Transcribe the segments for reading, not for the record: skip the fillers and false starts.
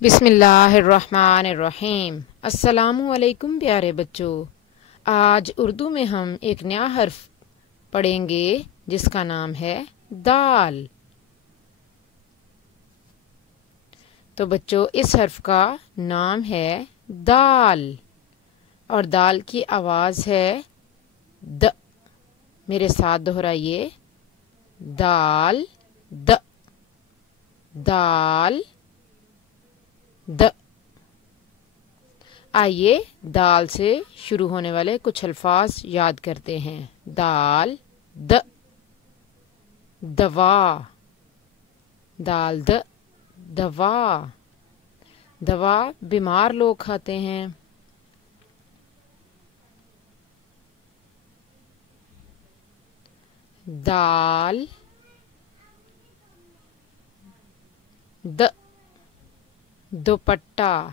बिस्मिल्लाहिर्रहमानिर्रहीम। अस्सलामु अलैकुम प्यारे बच्चों। आज उर्दू में हम एक नया हर्फ पढ़ेंगे जिसका नाम है दाल। तो बच्चों, इस हर्फ का नाम है दाल और दाल की आवाज़ है द। मेरे साथ दोहराइए, दाल द, दाल द। आइए दाल से शुरू होने वाले कुछ अल्फाज याद करते हैं। दाल द, दवा, दाल द, दवा। दवा बीमार लोग खाते हैं। दाल द, दुपट्टा,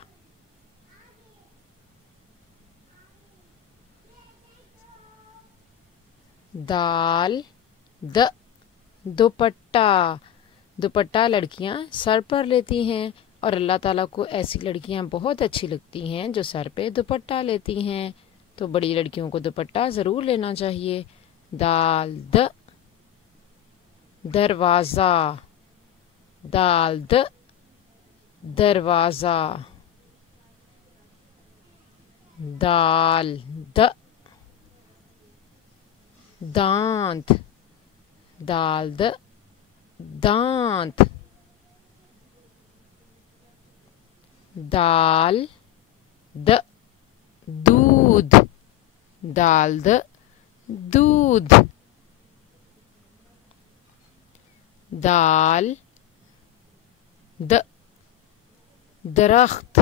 दाल द, दुपट्टा। दुपट्टा लड़कियां सर पर लेती हैं और अल्लाह ताला को ऐसी लड़कियां बहुत अच्छी लगती हैं जो सर पे दुपट्टा लेती हैं। तो बड़ी लड़कियों को दुपट्टा ज़रूर लेना चाहिए। दाल द, दरवाज़ा, दाल द, दरवाज़ा। दाल द, दांत, दाल द, दांत। दाल द, दूध, दाल द, दूध। दाल द, दरख्त,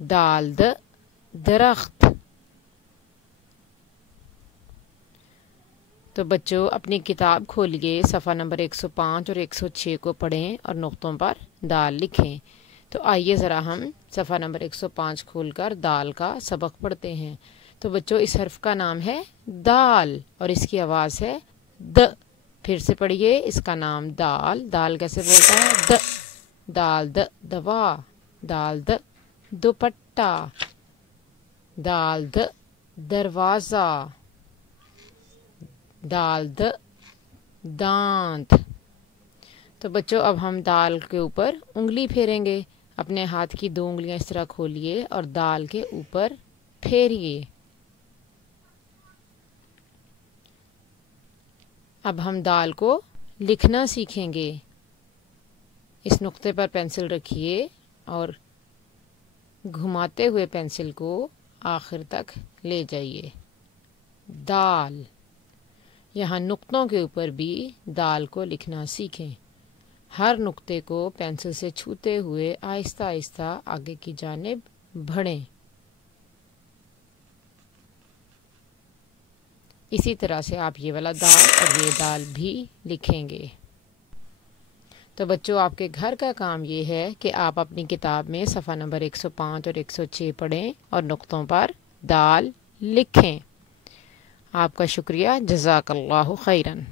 दाल द, दरख्त। तो बच्चों, अपनी किताब खोलिए, सफ़ा नंबर 105 और 106 को पढ़ें और नुक्तों पर दाल लिखें। तो आइए ज़रा हम सफ़ा नंबर 105 खोलकर दाल का सबक पढ़ते हैं। तो बच्चों, इस हर्फ का नाम है दाल और इसकी आवाज़ है द। फिर से पढ़िए, इसका नाम दाल। दाल कैसे बोलता है? द। दाल द, दवा, दाल द, दुपट्टा, दाल द, दरवाज़ा, दाल द, दांत। तो बच्चों, अब हम दाल के ऊपर उंगली फेरेंगे। अपने हाथ की 2 उंगलियां इस तरह खोलिए और दाल के ऊपर फेरिए। अब हम दाल को लिखना सीखेंगे। इस नुक्ते पर पेंसिल रखिए और घुमाते हुए पेंसिल को आखिर तक ले जाइए। दाल। यहाँ नुक्तों के ऊपर भी दाल को लिखना सीखें। हर नुक्ते को पेंसिल से छूते हुए आहिस्ता आहिस्ता आगे की जानिब बढ़ें। इसी तरह से आप ये वाला दाल और ये दाल भी लिखेंगे। तो बच्चों, आपके घर का काम ये है कि आप अपनी किताब में सफ़ा नंबर 105 और 106 पढ़ें और नुक्तों पर दाल लिखें। आपका शुक्रिया। जज़ाकल्लाहु खैरन।